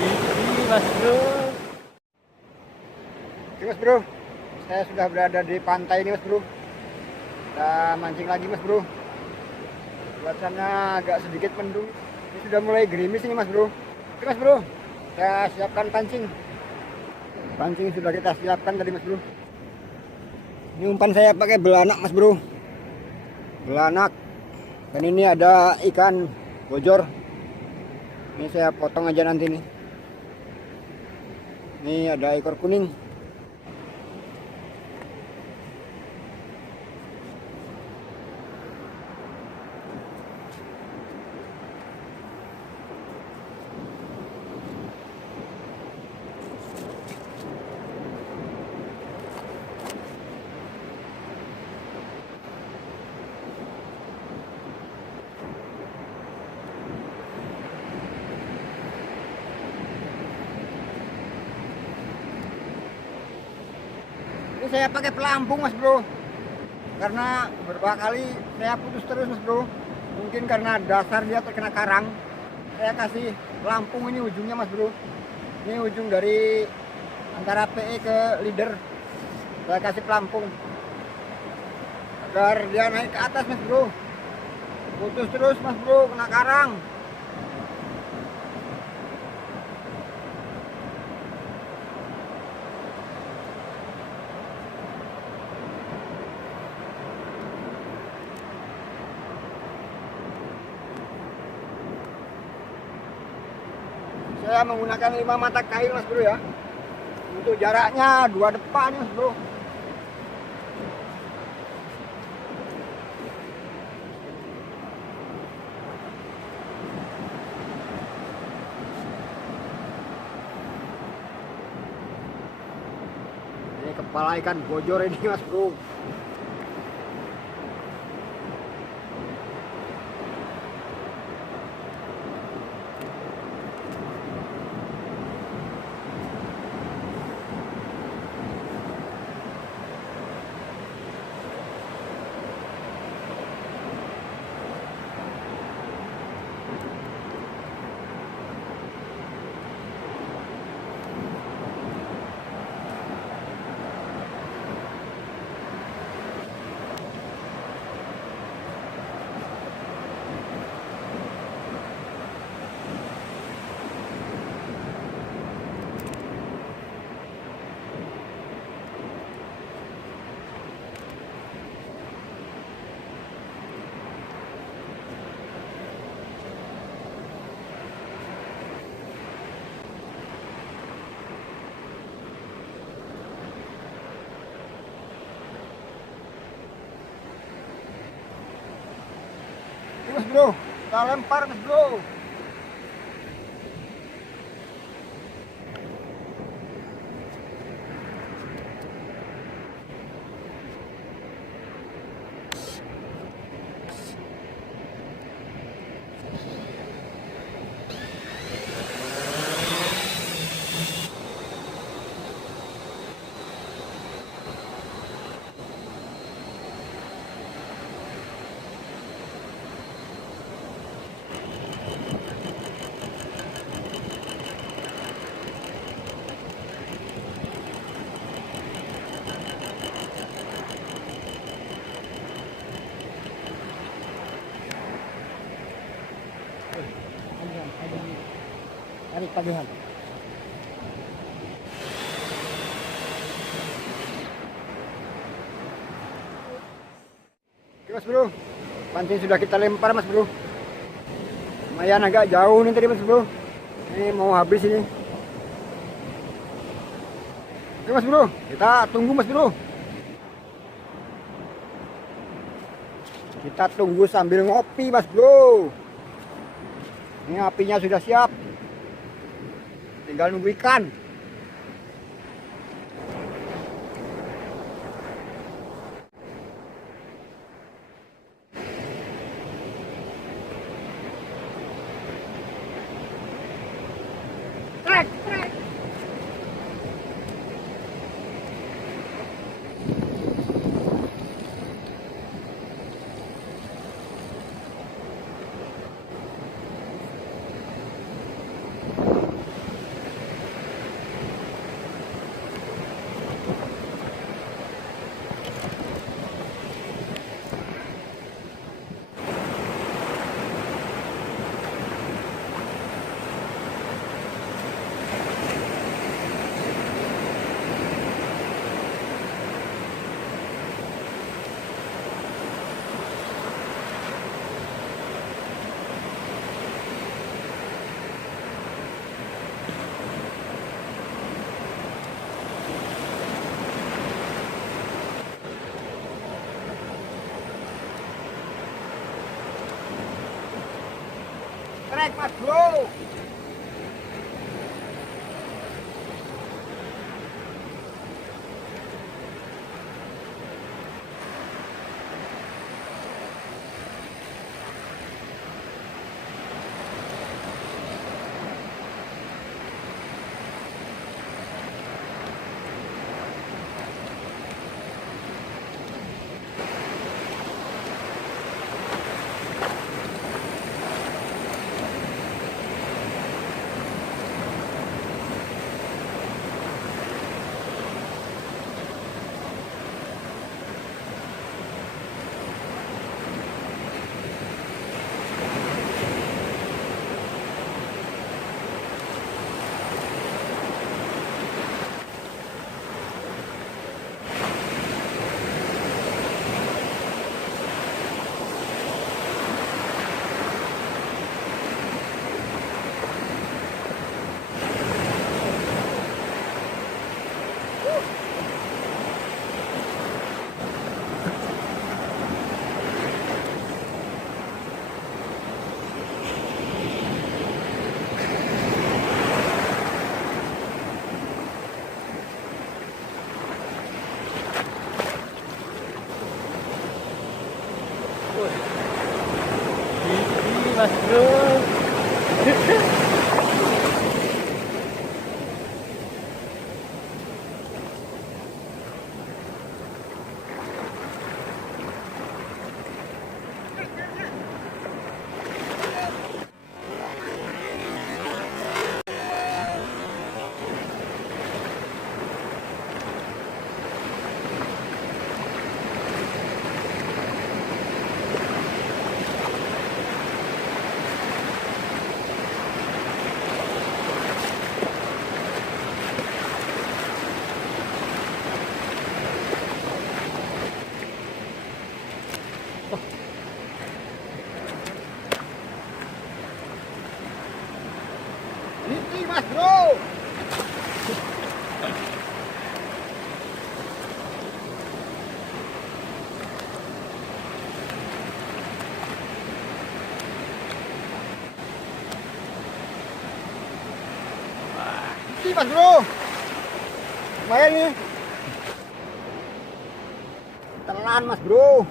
Ini Mas Bro. Oke Mas Bro, saya sudah berada di pantai ini Mas Bro. Kita mancing lagi Mas Bro. Cuacanya agak sedikit mendung. Ini sudah mulai gerimis ini Mas Bro. Oke Mas Bro, saya siapkan pancing. Pancing sudah kita siapkan tadi Mas Bro. Ini umpan saya pakai belanak Mas Bro. Belanak. Dan ini ada ikan bojor. Ini saya potong aja nanti nih. Ini ada ekor kuning. Ini saya pakai pelampung Mas Bro, karena beberapa kali saya putus terus Mas Bro. Mungkin karena dasar dia terkena karang. Saya kasih pelampung ini ujungnya Mas Bro. Ini ujung dari antara PE ke leader. Saya kasih pelampung agar dia naik ke atas Mas Bro. Putus terus Mas Bro, kena karang. Saya menggunakan 5 mata kail Mas Bro ya. Untuk jaraknya 2 depan Mas Bro. Ini kepala ikan bojor ini Mas Bro. Mas Bro, kita lempar Mas Bro. Tarik pagihan. Oke Mas Bro, pancing sudah kita lempar Mas Bro. Lumayan agak jauh nih tadi Mas Bro. Ini mau habis ini. Oke Mas Bro, kita tunggu Mas Bro. Kita tunggu sambil ngopi Mas Bro. Ini apinya sudah siap. Tinggal nunggu ikan. Trek, trek. Trek mas bro. Ini mas bro. Ini mas bro. Ini mas bro. Lumayan nih. Telan mas bro.